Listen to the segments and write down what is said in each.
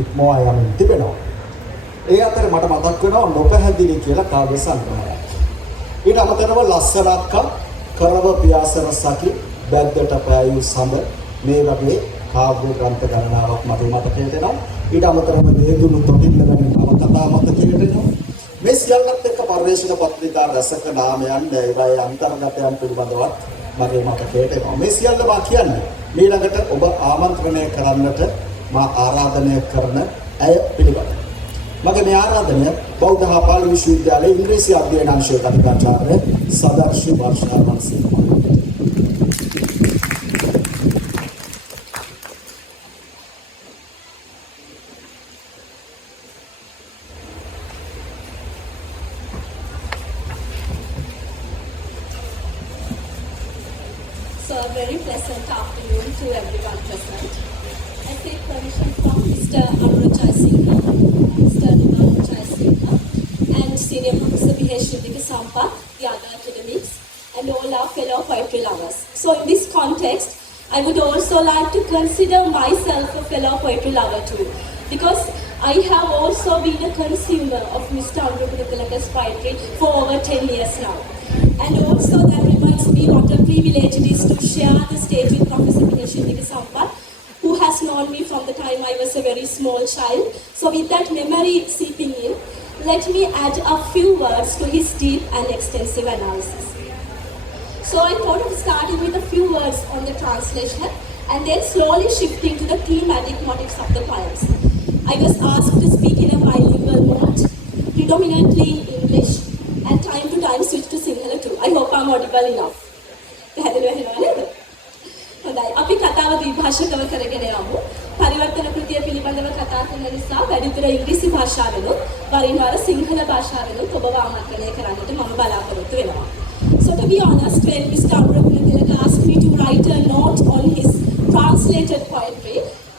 ඉක්මවා යමින් තිබෙනවා. ඒ අතර මට මතක් වෙනවා නොපැහැදිලි කියලා කාව්‍ය සංග්‍රහයක්. ඊට අමතරව ලස්සනක්ක කරව පියාසර සකි බැද්දට පෑයු සඳ මේ වගේ කාව්‍ය ග්‍රන්ථ ගණනාවක් මට මතකයට එනවා. ඊට අමතරව දේදුණු තොටිල්ල වැනි නවකතා මතකයට එනවා. මේ සියල්ලත් එක්ක පරිවේශන පත්‍රිකා රසක නාමයන් ඒවායේ අන්තර්ගතයන් පිළිබඳවත් මගේ මතකයට එනවා. මේ සියල්ල මා කියන්නේ ඊළඟට ඔබ ආමන්ත්‍රණය කරන්නට මා ආරාධනය කරන අය පිළිබඳව. මගේ මේ ආරාධනය බෞද්ධ හා පාලි විශ්වවිද්‍යාලයේ ඉංග්‍රීසි අධ්‍යයන අංශයේ කතිකාචාර්ය සදර්ශි වර්ෂාවන් සිංහ. So a very pleasant afternoon to everyone present. I take permission from Mr. Anuruddha Jaisingha, Mr. Nimam Jaisingha, and Senior Professor Vihesh Shrindika Sampath, the other academics, and all our fellow poetry lovers. So in this context, I would also like to consider myself a fellow poetry lover too, because I have also been a consumer of Mr. Anuruddha Tilaka's poetry for over 10 years now. And also that reminds me what a privilege it is to share the stage with Professor Vihesh Shrindika Sampath, who has known me from the time I was a very small child. So with that memory seeping in, let me add a few words to his deep and extensive analysis. So I thought of starting with a few words on the translation and then slowly shifting to the thematic motifs of the poems. I was asked to speak in a bilingual mode, predominantly in English, and time to time switch to Sinhala too. I hope I'm audible enough. පැහැදිලිව ඇහෙනව නේද? හොඳයි. අපි කතාව ද්විභාෂිකව කරගෙන යමු. පරිවර්තන කෘතිය පිළිබඳව කතා කරන නිසා වැඩිදුර ඉංග්‍රීසි භාෂාවෙනුත් වරින් වර සිංහල භාෂාවෙනුත් ඔබව ආමන්ත්‍රණය කරන්නට මම බලාපොරොත්තු වෙනවා. So to be honest, when Mr. Anuruddha Tilaka asked me to write a note on his translated poetry,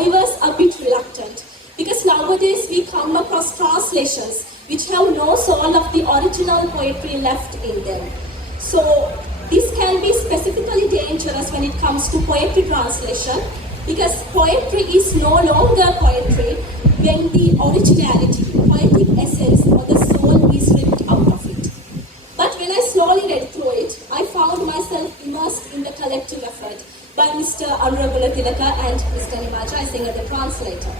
I was a bit reluctant. Because nowadays we come across translations which have no soul of the original poetry left in them. So this can be specifically dangerous when it comes to poetry translation, because poetry is no longer poetry when the originality, poetic essence or the soul is ripped out of it. But when I slowly read through it, I found myself immersed in the collective effort by Mr. Anuruddha Tilaka and Mr. Nimam Jaisingha, the translator.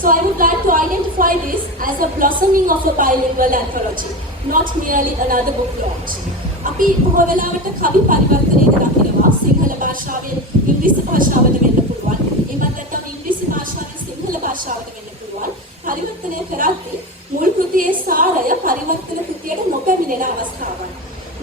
So I would like to identify this as a blossoming of a bilingual anthology, not merely another book launch. අපි බොහෝ වෙලාවට කවි පරිවර්තනයක දකිනවා සිංහල භාෂාවෙන් ඉංග්‍රීසි භාෂාවට වෙන්න පුළුවන්. එහෙමත් නැත්නම් ඉංග්‍රීසි භාෂාවෙන් සිංහල භාෂාවට වෙන්න පුළුවන්. පරිවර්තනය කරද්දී මුල් කෘතියේ සාරය පරිවර්තන කෘතියට නොපැමිණෙන අවස්ථාවක්.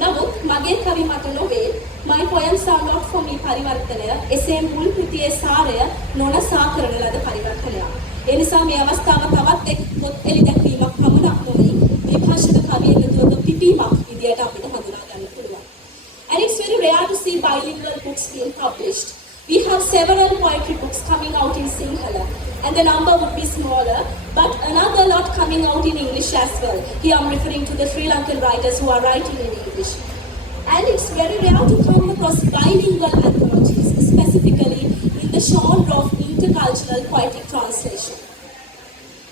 නමුත් මගේ කවි මත නොවේ, my poems are not for me පරිවර්තනය එසේ මුල් කෘතියේ සාරය නොනසා කරන ලද පරිවර්තනයක්. ඒ නිසා මේ අවස්ථාව තවත් එක් පොත් එළි දැක්වීමක් පමණක් නොවේ, විභාෂක කවි එකතුවක පිපීමක් විදියට අපිට හඳුනා ගන්න පුළුවන්. And it's very rare to see bilingual books being published. We have several poetry books coming out in Sinhala, and the number would be smaller, but another lot coming out in English as well. Here I'm referring to the Sri Lankan writers who are writing in English. And it's very rare to come across bilingual anthologies, specifically in the genre of intercultural poetic translation.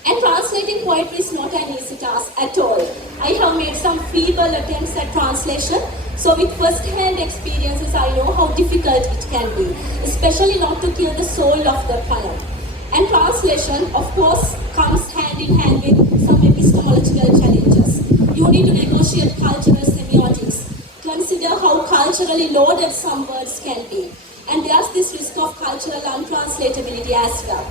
And translating poetry is not an easy task at all. I have made some feeble attempts at translation, so with first-hand experiences I know how difficult it can be, especially not to kill the soul of the poem. And translation, of course, comes hand in hand with some epistemological challenges. You need to negotiate cultural semiotics, consider how culturally loaded some words can be, and there's this risk of cultural untranslatability as well.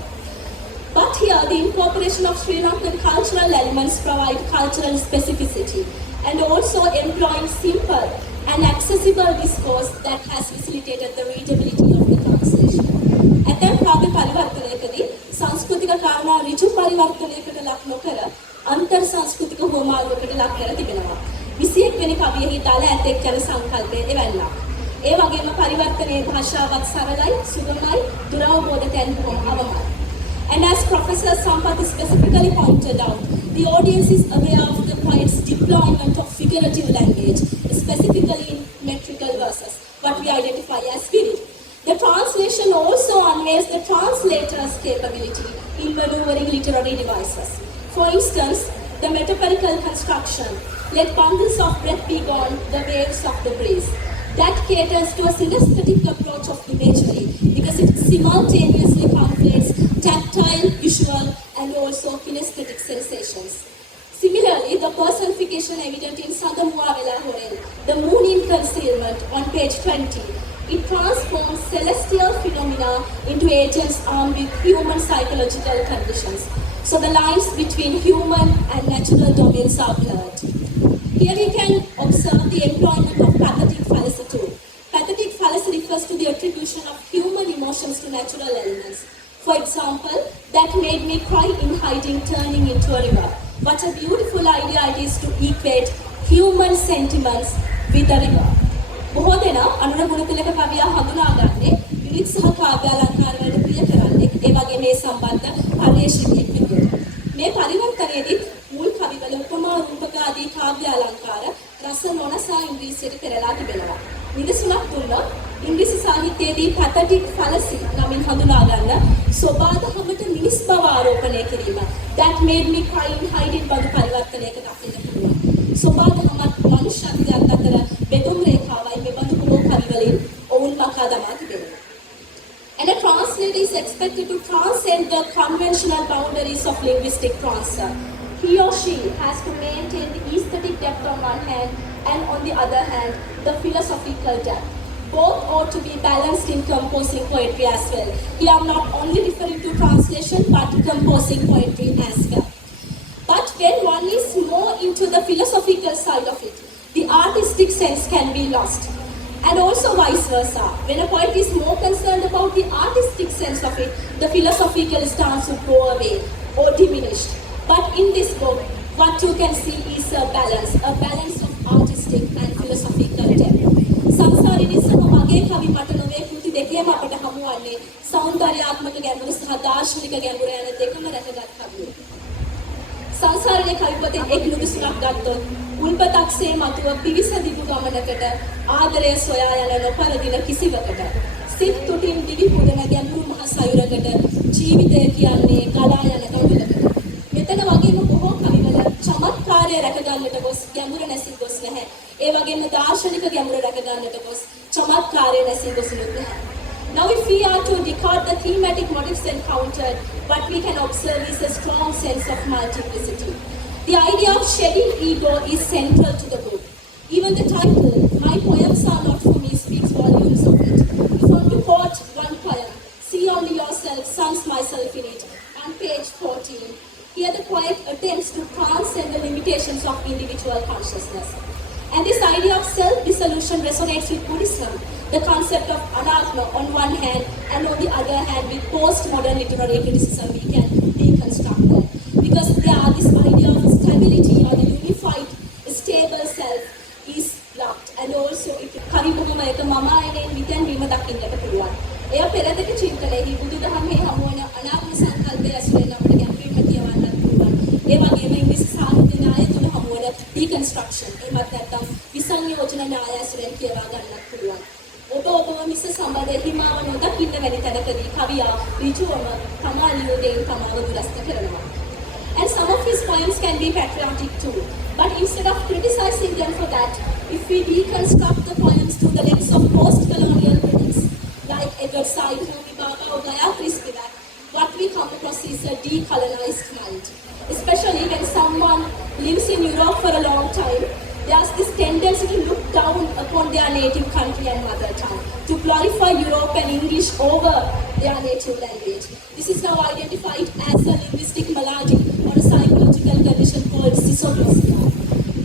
But here, the incorporation of Sri Lankan cultural elements provide cultural specificity and also employing simple and accessible discourse that has facilitated the readability of the translation. ඇතැම් කාව්‍ය පරිවර්තනයකදී සංස්කෘතික කාරණා ඍජු පරිවර්තනයකට ලක් නොකර අන්තර් සංස්කෘතික හෝමාරුවකට ලක් කර තිබෙනවා. 21 වෙනි කවියෙහි දල ඇතෙක් යන සංකල්පය එවැන්නක්. ඒ වගේම පරිවර්තනයේ භාෂාවත් සරලයි, සුගමයි, දුරවබෝධ තැන් බොහොම අවමයි. And as Professor Sampath specifically pointed out, the audience is aware of the poet's deployment of figurative language, specifically in metrical verses, what we identify as spirit. The translation also unveils the translator's capability in maneuvering literary devices. For instance, the metaphorical construction, let bundles of breath be gone, the waves of the breeze. That caters to a synesthetic approach of imagery because it simultaneously conflates tactile, visual, and also kinesthetic sensations. Similarly, the personification evident in Sadamuwa Vela Horen, the moon in concealment on page 20, it transforms celestial phenomena into agents armed with human psychological conditions. So the lines between human and natural domains are blurred. Here we can observe the employment of pathetic fallacy too. Pathetic fallacy refers to the attribution of human emotions to natural elements. For example, that made me cry in hiding turning into a river. What a beautiful idea it is to equate human sentiments with a river. බොහෝ දෙනා අනුර ගුණතිලක කවියා හඳුනාගන්නේ යුනික් සහ කාව්‍ය අලංකාර වලට ප්‍රිය කරන්නේ ඒ වගේ මේ සම්බන්ධ පරිශ්‍රණයක් විදියට. මේ පරිවර්තනයේදී මුල් කවිවල උපමා රූපක ආදී කාව්‍ය අලංකාර රස නොනසා ඉංග්‍රීසියට පෙරලා තිබෙනවා. නිදසුනක් දුන්නොත් ඉංග්‍රීසි සාහිත්‍යයේදී pathetic fallacy නමින් හඳුනා ගන්න සෝබාදහමට මිනිස් බව ආරෝපණය කිරීම that made me cry in hiding බඳු පරිවර්තනයකට අපිට පුළුවන්. සෝබාදහමත් මනුෂ්‍යත්වයට අතර බෙදුම් රේඛාවයි මේ බඳු බොහෝ කවිවලින් ඔවුන් මකා දමා තිබෙනවා. And a translator is expected to transcend the conventional boundaries of linguistic transfer. He or she has to maintain the aesthetic depth on one hand and on the other hand, the philosophical depth. Both ought to be balanced in composing poetry as well. Here I'm not only referring to translation but composing poetry as well. But when one is more into the philosophical side of it, the artistic sense can be lost. And also vice versa. When a poet is more concerned about the artistic sense of it, the philosophical stance would go away or diminished. But in this book, what you can see is a balance of artistic and philosophical depth. සංසාරයේ සම මගේ කවි මට නොවේ කෘති දෙකේම අපට හමු වන්නේ සෞන්දර්යාත්මක ගැඹුර සහ දාර්ශනික ගැඹුර යන දෙකම රැකගත් කවිය. සංසාරයේ කවිපතෙන් එක් නුදුසුමක් ගත්තොත් උල්පතක්සේ මතුව පිවිසදිපු ගමනකට ආදරය සොයා යන නොපරදින කිසිවකට සිත් තුටින් දිවි පුදන ගැඹුරු මහ සයුරකට ජීවිතය කියන්නේ ගලා යන ගඟකට. මෙතන වගේම බොහෝ කවිවල චමත්කාරය රැකගන්නට ගොස් ගැඹුර නැසී ගොස් නැහැ. ඒ වගේම දාර්ශනික ගැඹුර රැකගන්නට ගොස් චමත්කාරය නැසී ගොසිනුත් නැහැ. Now if we are to decode the thematic motifs encountered, what we can observe is a strong sense of multiplicity. The idea of shedding ego is central to the book. Even the title, My Poems Are Not For Me, speaks volumes of it. If I to quote one poem, See Only Yourself, sums myself in it, on page 14. Here the poet attempts to transcend the limitations of individual consciousness. And this idea of self-dissolution resonates with Buddhism, the concept of anatma on one hand and on the other hand with postmodern literary criticism we can deconstruct that. Because there are this idea of stability or the unified, stable self is blocked. And also if කවි බොහොමයක මම අයනෙන් විතැන්වීම දකින්නට පුළුවන්. එය පෙරදක චින්තනයේදී බුදුදහමේ හමුවන අනාත්ම සංකල්පය ඇසුරෙන් අපට ගැඹුරින්ම කියවන්නත් පුළුවන්. ඒ වගේම ඉංග්‍රීසි සාහිත්‍ය න්‍යාය තුළ හමුවන deconstruction එහෙමත් නැත්නම් විසංයෝජන න්‍යාය ඇසුරෙන් කියවා ගන්නත් පුළුවන්. ඔබ මිස සම්බන්ධ හිමාව නොදකින්න වැනි තැනකදී කවියා ඍජුවම තමා ලියුමෙන් තමාව දුරස්ත කරනවා. And some of his poems can be patriotic too. But instead of criticizing them for that, if we deconstruct the poems through the lens of post-colonial critics, like Edward Said, Homi Bhabha or Gayatri Spivak, what we come across is a decolonized mind. Especially when someone lives in Europe for a long time, there's this tendency to look down upon their native country and mother tongue, to glorify Europe and English over their native language. This is now identified as a linguistic malady or a psychological condition called dysautonomia,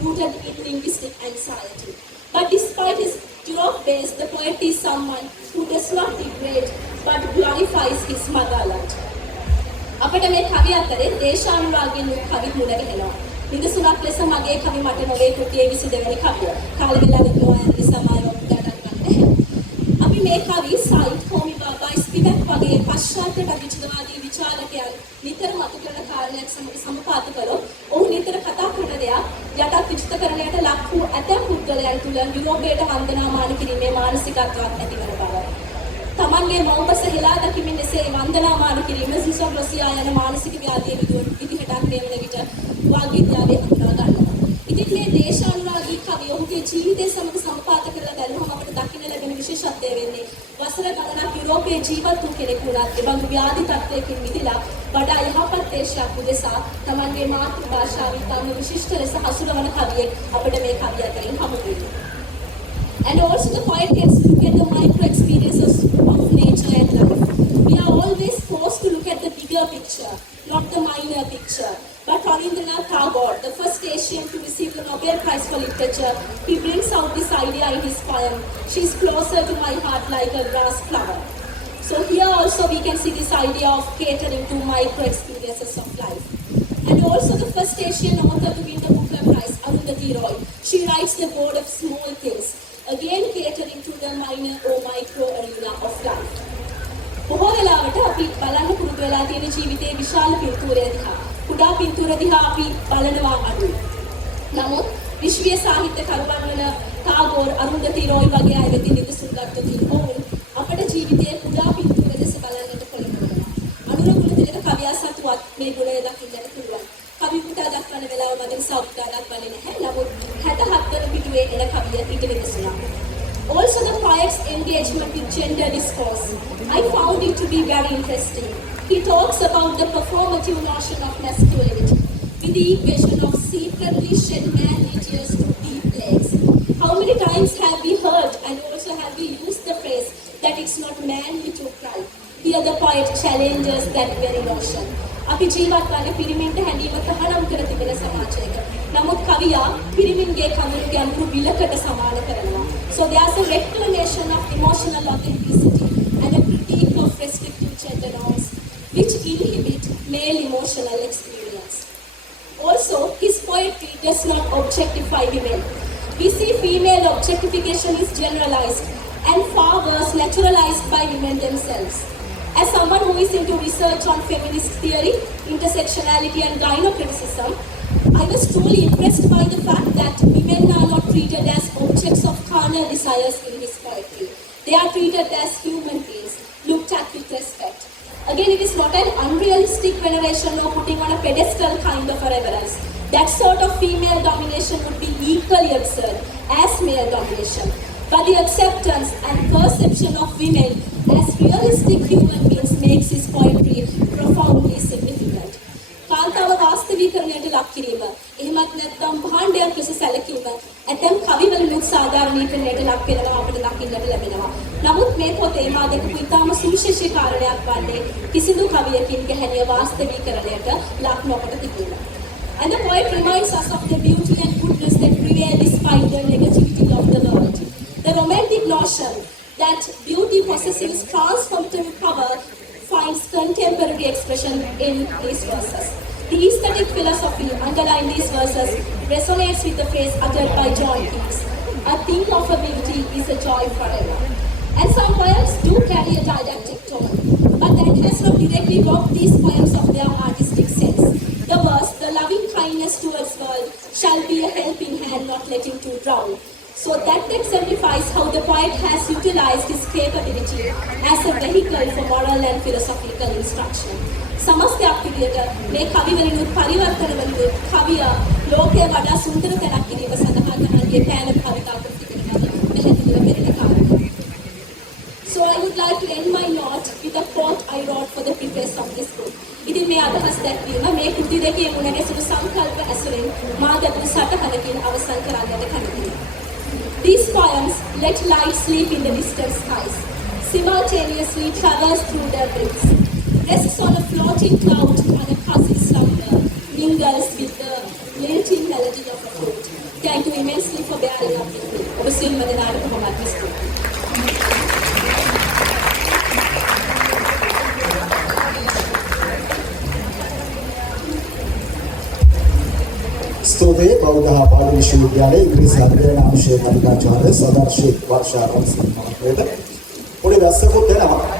rooted in linguistic anxiety. But despite his Europe base, the poet is someone who does not degrade but glorifies his motherland. අපිට මේ කවිය අතරේ දේශානුරාගයෙන් කවි මුල ගැහෙනවා. නිදසුනක් ලෙස මගේ කවි මට නොවේ කෘතියේ 22 වෙනි කවිය. කාලෙ වෙලා ගිනවා යන නිසා මම ඔක්කොටත් ගන්න. අපි මේ කවි සයිඩ් හෝමි බාබා ස්පිවැක් වගේ පශ්චාත්‍ය රචිතවාදී විචාරකයන් නිතර මතු කරන කාරණයක් සමග සමපාත කළොත් ඔහු නිතර කතා කරන දෙයක් යටත් විචිතකරණයට ලක් වූ ඇතැම් පුද්ගලයන් තුළ යුරෝපයට වන්දනාමාන කිරීමේ මානසිකත්වයක් ඇතිවන බව. තමන්ගේ මව්බස හෙලා දකිමින් එසේ වන්දනාමාන කිරීම සිසොෆ්ලොසියා යන මානසික ව්‍යාධිය විදිහටත් මේ වන විට වාග්විද්‍යාවේ හඳුනා ගන්නවා. ඉතින් මේ දේශානුරාගී කවිය ඔහුගේ ජීවිතය සමග සම්පාත කරලා බැලුවම අපිට දකින්න ලැබෙන විශේෂත්වය වෙන්නේ වසර ගණනක් යුරෝපයේ ජීවත් වූ කෙනෙකු වුණත් එබඳු ව්‍යාධි තත්ත්වයකින් මිදලා වඩා යහපත් දේශයක් උදෙසා තමන්ගේ මාතෘ භාෂාවෙන් තම විශිෂ්ට ලෙස හසුරවන කවියෙක් අපිට මේ කවිය අතරින් හමු වෙනවා. And also the poet gets to look at the micro experiences of nature and life. We are always forced to look at the bigger picture, not the minor picture. But Rabindranath Tagore, the first Asian to receive the Nobel Prize for Literature, he brings out this idea in his poem, "She's closer to my heart like a grass flower." So here also we can see this idea of catering to micro experiences of life. And also the first Asian author to win the Booker Prize, Arundhati Roy. She writes the word of small things, again catering to the minor or micro arena of life. බොහෝ වෙලාවට අපි බලන්න පුරුදු වෙලා තියෙන ජීවිතයේ විශාල පින්තූරය දිහා. කුඩා පින්තූර දිහා අපි බලනවා අඩුයි. නමුත් විශ්වීය සාහිත්‍යකරුවන් වන ටාගෝර්, අරුන්දති රොයි වගේ අය වෙතින් නිදසුන් ගත්තොත් ඔවුන් අපේ ජීවිතයේ කුඩා පින්තූර දෙස බලන්නට පොළඹවනවා. අනුර ගුණතිලක කවියා සතුවත් මේ ගුණය දකින්නට පුළුවන්. කවි පුතා දක්වන වෙලාව මදින් සෞඛ්‍යය දක්වන්නේ නැහැ. නමුත් 67 වන පිටුවේ එන කවිය ඊට නිදසුනක්. Also the poet's engagement with gender discourse. I found it to be very interesting. He talks about the performative notion of masculinity with the equation of secretly shed manly tears to deep lakes. How many times have we heard and also have we used the phrase that it's not manly to cry? Here the poet challenges that very notion. අපි ජීවත් වන පිරිමින්ට හැඬීම තහනම් කර තිබෙන සමාජයක. නමුත් කවියා පිරිමින්ගේ කඳුළු ගැඹුරු විලකට සමාන කරනවා. So there's a reclamation of emotional authenticity and a critique of restrictive gender norms which inhibit male emotional experience. Also, his poetry does not objectify women. We see female objectification is generalized and far worse naturalized by women themselves. As someone who is into research on feminist theory, intersectionality and gynocriticism, I was truly impressed by the fact that women are not treated as objects of carnal desires in his poetry. They are treated as human beings, looked at with respect. Again, it is not an unrealistic veneration or putting on a pedestal kind of a reverence. That sort of female domination would be equally absurd as male domination. But the acceptance and perception of women as realistic human beings makes his poetry profoundly significant. කාන්තාව වාස්තවීකරණයට ලක් කිරීම, එහෙමත් නැත්නම් භාණ්ඩයක් ලෙස සැලකීම, ඇතැම් කවිවලින් සාධාරණීකරණයට ලක් වෙනවා අපිට දකින්නට ලැබෙනවා. නමුත් මේ පොතේ මා දැකපු ඉතාම සුවිශේෂී කාරණයක් වන්නේ කිසිදු කවියකින් ගැහැණිය වාස්තවීකරණයට ලක් නොකොට තිබීම. And the poet reminds us of the beauty and goodness that prevail despite the negativity of the world. The romantic notion that beauty possesses transformative power finds contemporary expression in these verses. The aesthetic philosophy underlying these verses resonates with the phrase uttered by John Keats, "A thing of a beauty is a joy forever." And some poems do carry a didactic tone, but that has not directly robbed these poems of their artistic sense. The verse, "The loving kindness towards world shall be a helping hand not letting to drown." So that exemplifies how the poet has utilized his capability as a vehicle for moral and philosophical instruction. සමස්තයක් විදිහට මේ කවිවලිනුත් පරිවර්තනවලිනුත් කවියා ලෝකයේ වඩා සුන්දර තැනක් කිරීම සඳහා තමන්ගේ පෑන භාවිතා කර තිබෙනවා පැහැදිලිව පෙරෙන කාරණා. So I would like to end my note with a quote I wrote for the preface of this book. ඉතින් මේ අදහස් දැක්වීම මේ කෘති දෙකේ මුණ ගැසුණු සංකල්ප ඇසුරෙන් මා දැක්වූ සටහනකින් අවසන් කරන්නට කැමතියි. These poems let light sleep in the distant skies, simultaneously traverse through their bricks, rests on a floating cloud on a puzzle slumber, mingles with the lilting melody of a flute. Thank you immensely for bearing up with me. ඔබ සියලුම දෙනාට කොහොමත් ස්තුතියි. ස්තුතියි බෞද්ධ පාලි විශ්වවිද්‍යාලයේ ඉංග්‍රීසි අධ්‍යයන අංශයේ කතිකාචාර්ය සදාශිව වර්ෂා රන්සිංහ මහත්මයාට. පොඩි වැස්සකුත් එනවා.